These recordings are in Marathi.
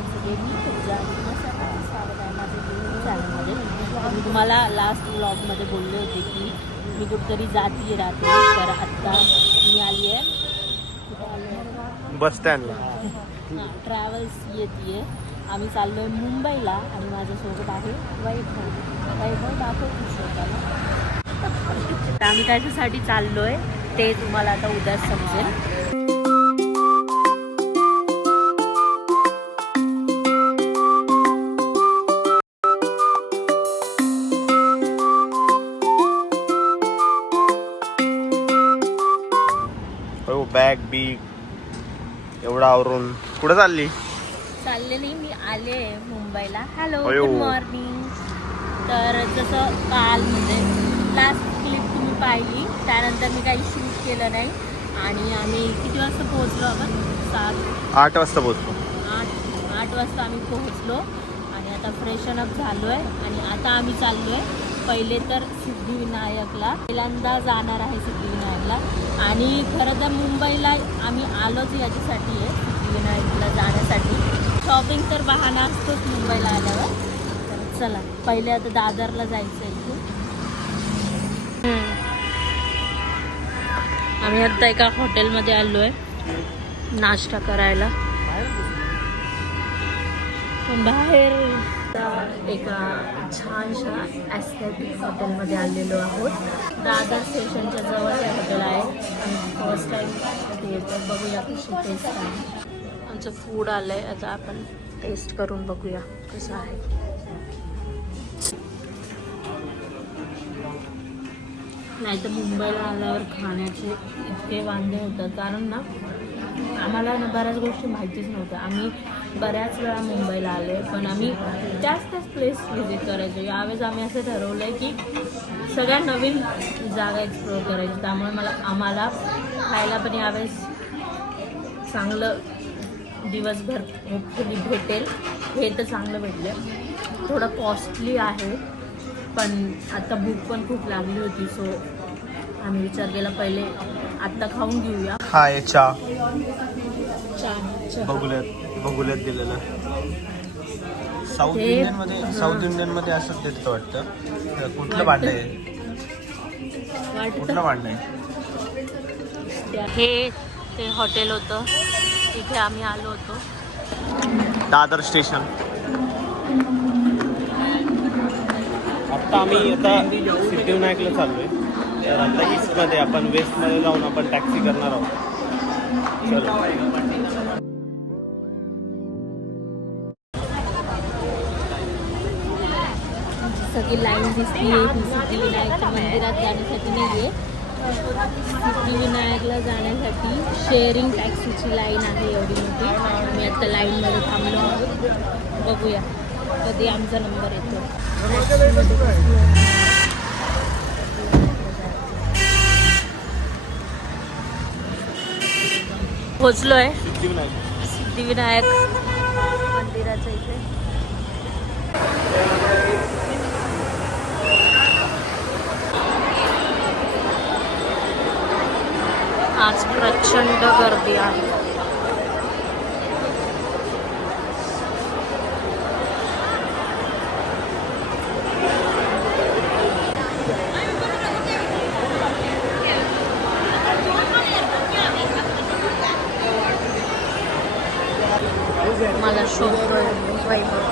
नमस्कार सगळे, मी पूजा. सर्वांचं स्वागत आहे माझ्या यूट्यूब चॅनलमध्ये. मी तुम्हाला लास्ट व्लॉगमध्ये बोलले होते की मी कुठेतरी जाती राहते, तर आत्ता मी आली आहे बस स्टँडला. ट्रॅव्हल्स येते. आम्ही चाललो आहे मुंबईला आणि माझ्यासोबत आहे वैभव दाखवतो स्वतःला. तर आम्ही त्याच्यासाठी चाललो आहे, ते तुम्हाला आता उद्याच समजेल. बॅग बीग एवढा आवरून कुठं चालली? चालले नाही, मी आले मुंबईला. हॅलो, अयो. Good morning. तर जसं काल म्हणजे लास्ट क्लिप तुम्ही पाहिली, त्यानंतर मी काही शूट केलं नाही आणि आम्ही किती वाजता पोहोचलो? आपण 8 वाजता पोहोचलो. 8 वाजता आम्ही पोहोचलो आणि आता फ्रेशन अप झालो आहे आणि आता आम्ही चाललो आहे पहिले तर सिद्धिविनायकला. पहिल्यांदा जाणार आहे सिद्धिविनायकला आणि खरं तर मुंबईला आम्ही आलोच याच्यासाठी आहे, सिद्धिविनायकला जाण्यासाठी. शॉपिंग तर बहाणा असतोच मुंबईला आल्यावर. तर चला पहिले आता दादरला जायचं आहे इथून. आम्ही आता एका हॉटेलमध्ये आलो आहे नाश्ता करायला. बाहेर एका छानशा ॲस्थेटिक हॉटेलमध्ये आलेलो आहोत. दादर स्टेशनच्या जवळ हे हॉटेल आहे आणि फर्स्ट टाईम येतं. बघूया कशी टेस्ट आहे. आमचं फूड आलं आहे, आता आपण टेस्ट करून बघूया कसं आहे. नाही तर मुंबईला आल्यावर खाण्याचे इतके वांदे होतात, कारण ना आम्हाला ना बऱ्याच गोष्टी माहितीच नव्हत्या. आम्ही बऱ्याच वेळा मुंबईला आलो आहे, पण आम्ही त्याच प्लेस व्हिजिट करायचो. यावेळेस आम्ही असं ठरवलं आहे की सगळ्या नवीन जागा एक्सप्लोअर करायची. त्यामुळे आम्हाला खायला पण यावेळेस चांगलं दिवसभर होपफुली भेटेल. हे तर चांगलं भेटलं. थोडं कॉस्टली आहे, पण आता भूक पण खूप लागली होती, सो आम्ही विचार केला पहिले आत्ता खाऊन घेऊया. हा आहे चहा. चहा बघुल्यात दिलेलं. साऊथ इंडियन मध्ये असंच देतं वाटतं. कुठलं भांड आहे? कुठलं भांड आहे? हे ते हॉटेल होतं, तिथे आम्ही आलो होतो. दादर स्टेशन. आम्ही सिद्धिविनायकला चाललोय. तर आता ईस्टमध्ये आपण वेस्टमध्ये जाऊन आपण टॅक्सी करणार आहोत. सगळी लाईन दिसली आहे ती सिद्धिविनायकच्या मंदिरात जाण्यासाठी नाही आहे. सिद्धिविनायकला जाण्यासाठी शेअरिंग टॅक्सीची लाईन आहे एवढी मोठी. आम्ही आता लाईनमध्ये थांबलो आहोत. बघूया कधी आमचा नंबर येतो. पोचलो आहे सिद्धिविनायक मंदिराच्या इथे. आज प्रचंड गर्दी आहे. मला शोधतोय वैभव.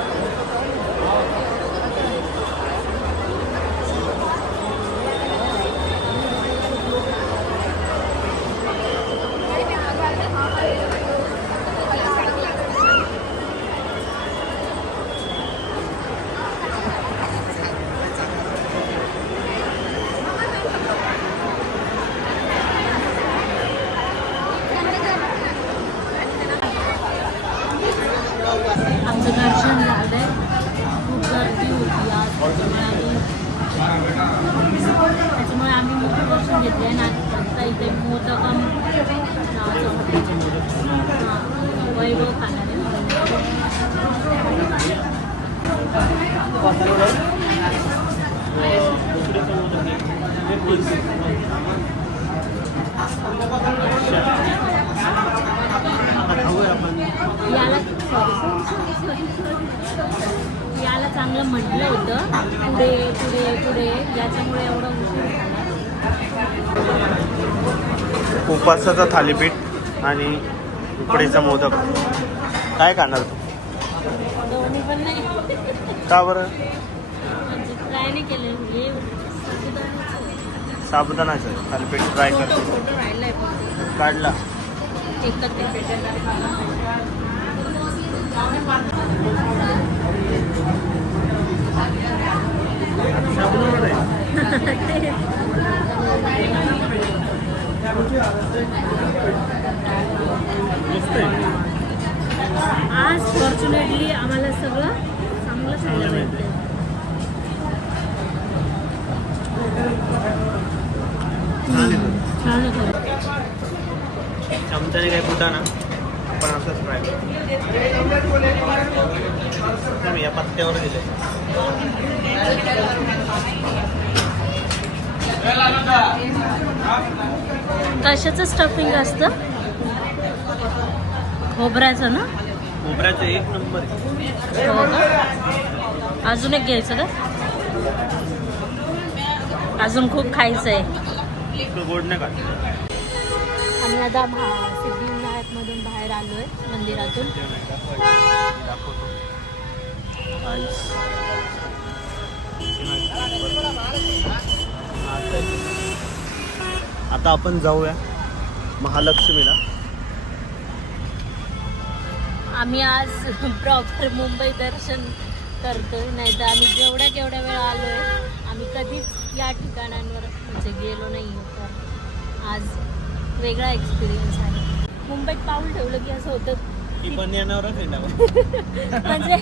आमचं दर्शन झालं. खूप गर्दी होती आज, त्याच्यामुळे आम्ही मोठं दर्शन घेतलं आहे ना. आता इथे मोदकम नावाचं वैभव खाणार आहे. याला याला चांगलं म्हटलं होतं पुढे पुढे पुढे, याच्यामुळे एवढा उशीर झाला. उपासाचा थालीपीठ आणि उकडीचा मोदक. काय खाणार तू? दोन्ही पण नाही, का बरं? म्हणजे ट्राय नाही केलं. हे साबुदाण्याचं थालीपीठ ट्राय कर. फोटो राहिलाय पण काढला. एकत्र आज फॉर्च्युनेटली आम्हाला सगळं चांगलं खायला भेटतं. छान होतं. चमच्याने काही फुटा ना, आपण असंच ट्राय करू. या पत्त्यावर दिले. कशाचं स्टफिंग असतं? खोबऱ्याचं ना? खोबऱ्याचं एक नंबर आहे. हो का? अजून एक घ्यायचं का? अजून खूप खायचं आहे. इतकं गोड नाही का? आम्ही आता सिद्धिविनायकमधून बाहेर आलो आहे, मंदिरातून. आता आपण जाऊया महालक्ष्मीला. आम्ही आज प्रॉपर मुंबई दर्शन करतोय, नाही तर आम्ही जेवढ्या केवढ्या वेळा आलो आहे, आम्ही कधीच या ठिकाणांवर म्हणजे गेलो नाही होतो. आज वेगळा एक्सपिरियन्स आहे. मुंबईत पाऊल ठेवलं की असं होतं की पण येणारच म्हणजे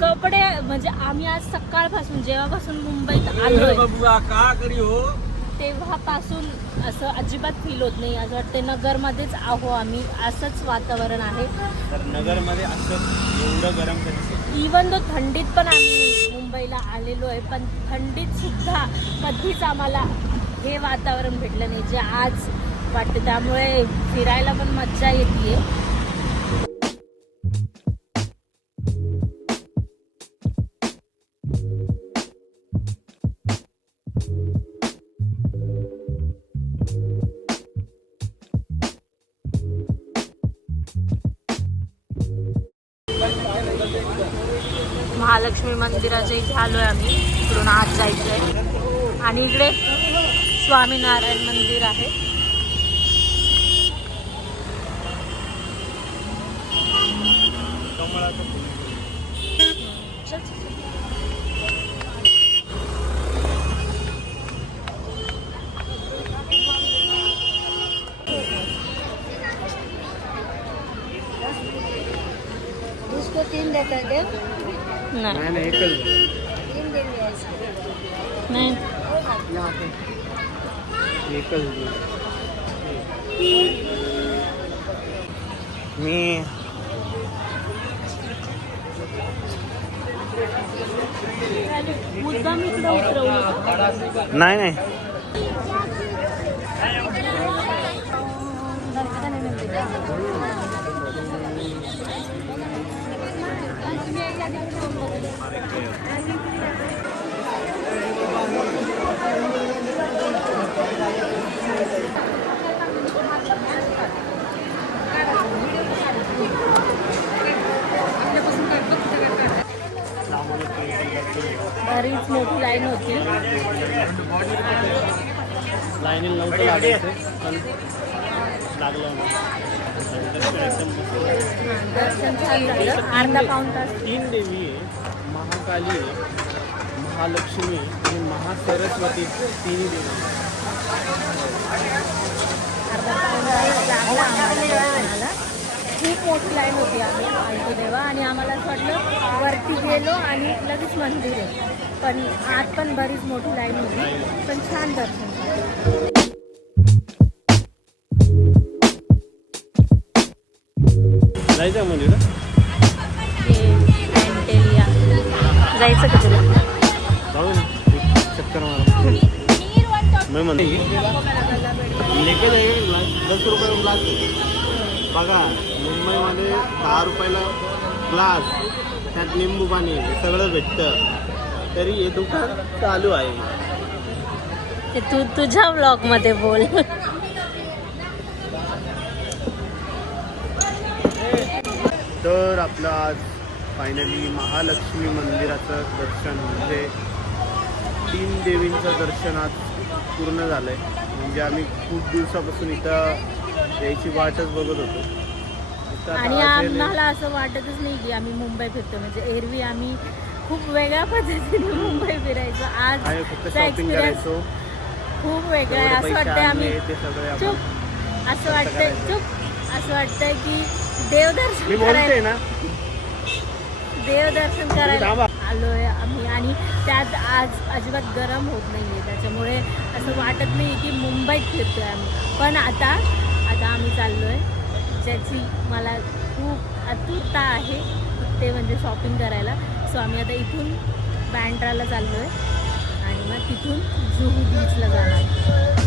कपडे, म्हणजे आम्ही आज सकाळपासून जेव्हापासून मुंबईत आलोय तेव्हापासून असं अजिबात फील होत नाही. असं वाटतं नगरमध्येच आहो आम्ही, असंच वातावरण आहे. तर नगरमध्ये असं एवढं गरम कधी. इवन तो थंडीत पण आम्ही मुंबईला आलेलो आहे, पण थंडीत सुद्धा कधीच आम्हाला हे वातावरण भेटलं नाही जे आज वाटतं. त्यामुळे फिरायला पण मज्जा येते. महालक्ष्मी मंदिराच्या इथे आलोय आम्ही. इकडून आत जायचंय आणि इकडे स्वामीनारायण मंदिर आहे. इसको 3 देता है नाही नाही एकच 3 देंगे ऐसा नाही एकच मी मुद्दाम इकडे उतरवलं. नाही नाही बरीच मोठी लाईन होती. लाईनीला नव्हतं लागायचं पण लागलं ना. दर्शन छान झालं. अर्धा पाऊण तास. 3 देवी आहे, महाकाली आहे, महालक्ष्मी आणि महासरस्वती. 3 देवी. अर्धा पाऊण तास लागला आम्हाला दर्शनाला. खूप मोठी लाईन होती. आम्ही आलतो तेव्हा आणि आम्हाला असं वाटलं वरती गेलो आणि लगेच मंदिर आहे, पण आत पण बरीच मोठी लाईन होती, पण छान दर्शन झालं. जायचं मंदिर अँटेलिया जायचं का तुला? जाऊ ना, एक चक्कर मारा. मैं म्हणते लेके जाएंगे 10 रुपये लागते. बघा मुंबईमध्ये 10 रुपयाला ग्लास त्यात लिंबू पाणी हे सगळं भेटतं तरी हे दुकान चालू आहे. ते तू तुझ्या ब्लॉग मध्ये बोल. तर आपलं आज फायनली महालक्ष्मी मंदिराचं दर्शन म्हणजे 3 देवींचं दर्शन आज पूर्ण झालं आहे. म्हणजे आम्ही खूप दिवसापासून इथं यायची वाटच बघत होतो. तर आता आणि आज गेले. आम्हाला असं वाटतच नाही की आम्ही मुंबई फिरतो. म्हणजे एरवी आम्ही खूप वेगळ्या पद्धतीने मुंबई फिरायचो. आज आम्ही फक्त चा शॉपिंग एक्सपिरियन्स करायचो. खूप वेगळं आहे. जेवढे असं पैसे वाटतंय आम्ही आणले ते सगळे आपण चुप असं खर्च वाटतंय करायचं. चुप असं वाटतंय की देवदर्शन मी बोलते करायला ना देवदर्शन करायला थांबा. आलोय आम्ही. आणि त्यात आज अजिबात गरम होत नाहीये त्याच्यामुळे असं वाटत नाही की मुंबईत फिरतोय आम्ही. पण आता आम्ही चाललोय ज्याची मला खूप आतुरता आहे ते म्हणजे शॉपिंग करायला. सो आम्ही आता इथून बँड्राला चाललोय आणि मग तिथून जुहू बीचला जाणार.